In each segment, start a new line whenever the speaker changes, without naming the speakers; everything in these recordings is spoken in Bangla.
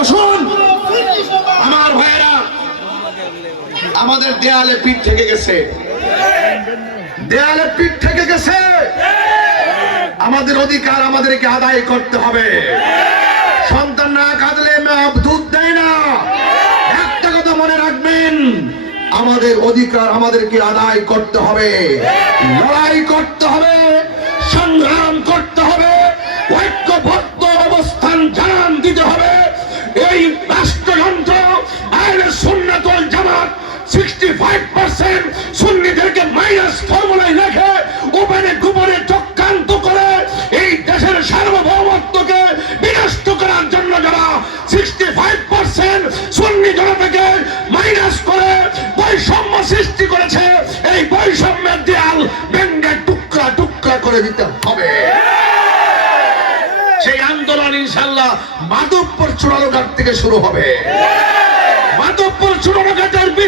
বসুন। আমার ভাইয়েরা, আমাদের দেয়ালে পিঠ থেকে গেছে। দেয়ালে পিঠ থেকে গেছে। আমাদের অধিকার আমাদেরকে আদায় করতে হবে। সন্তান না কাঁদলে দুধ দেয় না। একটা কথা মনে রাখবেন, আমাদের অধিকার আমাদেরকে আদায় করতে হবে। লড়াই করতে হবে। ফাইভ পার্সেন্ট সুন্নিদেরকে মাইনাস ফর্মুলায় রেখে ওপেনে গোপনে চক্রান্ত করে এই দেশের সার্বভৌমত্বকে বিনষ্ট করার জন্য যারা সিক্সটি ফাইভ পার্সেন্ট সুন্নি জনতাকে মাইনাস করে বৈষম্য সৃষ্টি করেছে, এই বৈষম্যের দেয়াল ভেঙ্গে টুকরা টুকরা করে দিতে হবে। সেই আন্দোলন ইনশাল্লাহ মাধবপুর চূড়ালঘাট থেকে শুরু হবে।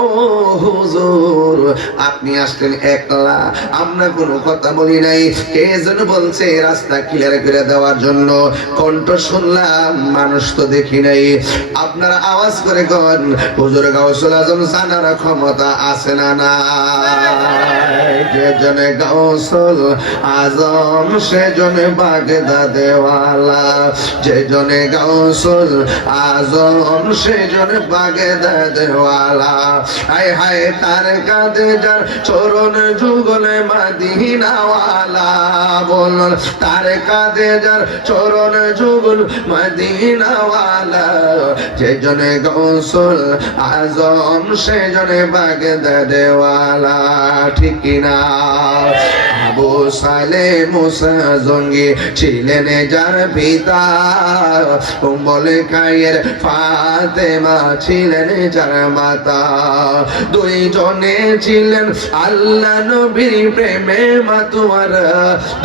ও হুজুর, আপনি আসলেন একলা। আমরা কোনো কথা বলি নাই। কে যেন বলছে, রাস্তা ক্লিয়ার করে দেওয়ার জন্য। কণ্ঠ শুনলাম, মানুষ তো দেখি নাই। আপনারা আওয়াজ করে কন, হুজুর গাউসুল আজম জানার ক্ষমতা আছে না না যে জনে গাউসুল আজম সেজনে বাগদা দেওয়ালা। যে জনে গাউসুল আজম, সে জনে বাগদা দেওয়ালা। হায় হায় তার কাঁধে যার চরণ যুগলে মাদিনাওয়ালা বল তার কাঁধে যার চরণ যুগল মদিনাওয়ালা। যে গৌসল আজম সেজনে বাগদা দেওয়ালা ঠিক না আবু সালে মুসা জঙ্গি ছিলেন যার পিতা বলে কায়ের ফাতেমা ছিলেন যার মাতা। দুইজনে ছিলেন আল্লাহ নবীর প্রেমে মাতুয়ারা।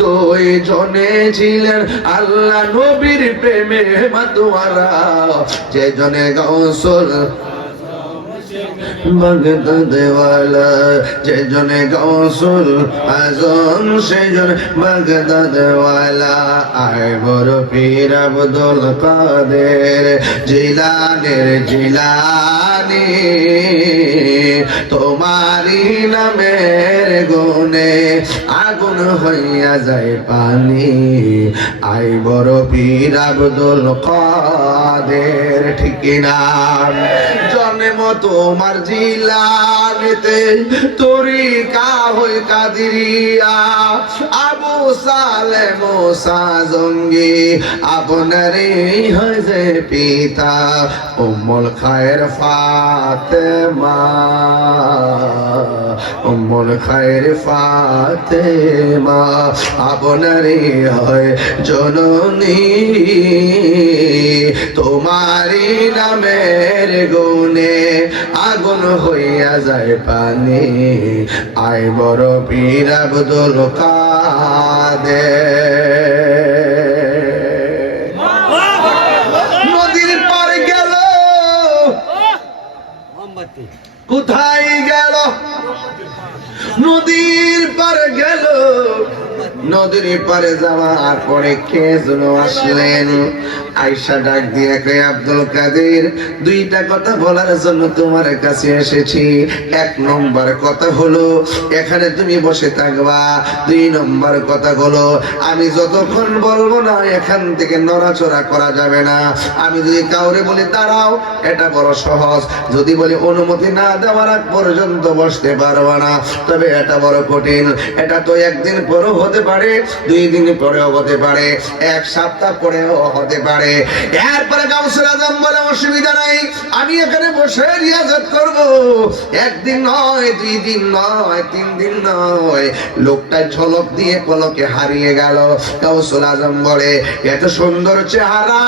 দুইজনে ছিলেন আল্লাহ নবীর প্রেমে মাতুয়ারা। যে জনে ভগত দেওয়ালা, যে জনে গৌসুল আজম সে জন ভগত দেওয়ালা। আয় বড় পীর আব্দুল কাদের, জিলানের জিলানি তোমারি নামের গুনে আগুন হইয়া যায় পানি। আই বড় পীর আব্দুল কাদের, ঠিক না জন্ম তোমার জিলানিতে কাদিরিয়া। আবু হয়ে পিতা, উম্মুল খায়ের ফাতেমা। উম্মুল খায়ের ফাতেমা হয় জননী। তোমারি নামের গুণে আগুন হইয়া যায় পানি। আই বড় পীর আব্দুল কাদের। কোথায় গেল? গেল নদীর পারে যাওয়ার পরে কে যেন আসলেন? আয়সা ডাক দিয়ে কয়, আব্দুল কাদের, দুইটা কথা বলার জন্য তোমার কাছে এসেছি। এক নম্বর কথা হলো, এখানে তুমি বসে থাকবা। দুই নম্বর কথা হলো, আমি যতক্ষণ বলব না, এখান থেকে নড়াচড়া করা যাবে না। আমি যদি কাউরে বলি, দাঁড়াও, এটা বড় সহজ। যদি বলি, অনুমতি না দেওয়ার পর্যন্ত বসতে পারব না, তবে এটা বড় কঠিন। এটা তো একদিন পরেও হতে পারে, দুই দিন পরেও হতে পারে, এক সপ্তাহ পরেও হতে পারে। এরপরে গাউসুল আজম বলে, অসুবিধা নাই, আমি এখানে বসে রিয়াজত করব। একদিন নয়, দুই দিন নয়, তিন দিন নয়। লোকটা ঝলক দিয়ে পলকে হারিয়ে গেল। গাউসুল আজম বলে, এত সুন্দর চেহারা,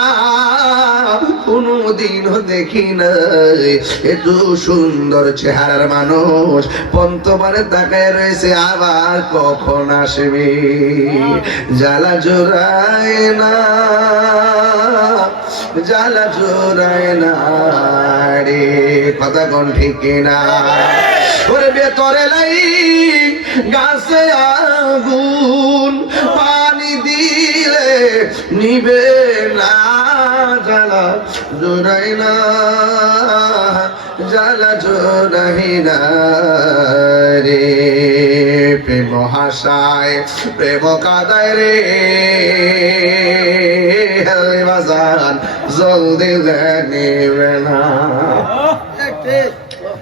কোনদিনও দেখি নাই। এত সুন্দর চেহারার মানুষ পন্তবারে তাকায় রয়েছে, আবার কখন আসবে? জ্বালা জোড়ায় না, জ্বালা জোড়ায় না রে, কথা কোন ঠিক না ওরে ভেতরে লাই, গাছে আগুন, পানি দিলে নিবে না, জ্বালা জোড়াই না, জ্বালা জোড়াই না রে। প্রেম হাসায়, প্রেম কাদায় রে। বাজান জল দিলে নিবে না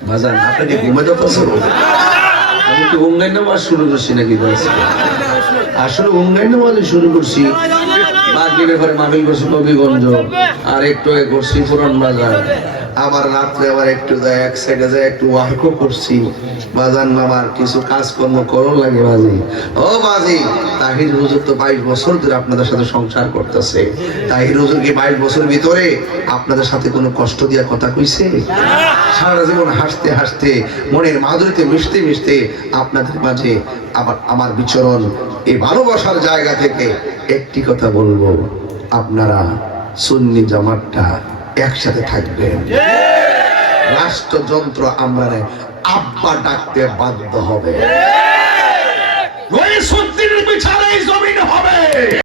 বাজান আপনাকে ঘুমাতে পছন্দ আমি কি অনলাইন নামাজ শুরু করছি নাকি আসলে অনলাইন নামাজ শুরু করছি। মাগরিবের পরে মাহফিল করছি নবীগঞ্জ আর একটু করছি পুরান বাজার। আবার রাত্রে আবার একটু যায়, এক সাইডে যায়, একটু ওয়ার্কও করছি। বাজার নামার কিছু কাজকর্ম করো লাগে বাজি ও বাজি তাহির হুজুর তো বাইশ বছর ধরে আপনাদের সাথে সংসার করতেছে। তাহির হুজুর কি বাইশ বছর ভিতরে আপনাদের সাথে কোনো কষ্ট দিয়া কথা কইছে? সারা জীবন হাসতে হাসতে, মনের মাধুরীতে মিশতে মিশতে আপনাদের মাঝে আবার আমার বিচরণ এই ভালোবাসার জায়গা থেকে একটি কথা বলব। আপনারা সুন্নি জামাতটা একসাথে থাকবেন রাষ্ট্রযন্ত্র আমরা আব্বা ডাকতে বাধ্য হবে।
জমিন হবে।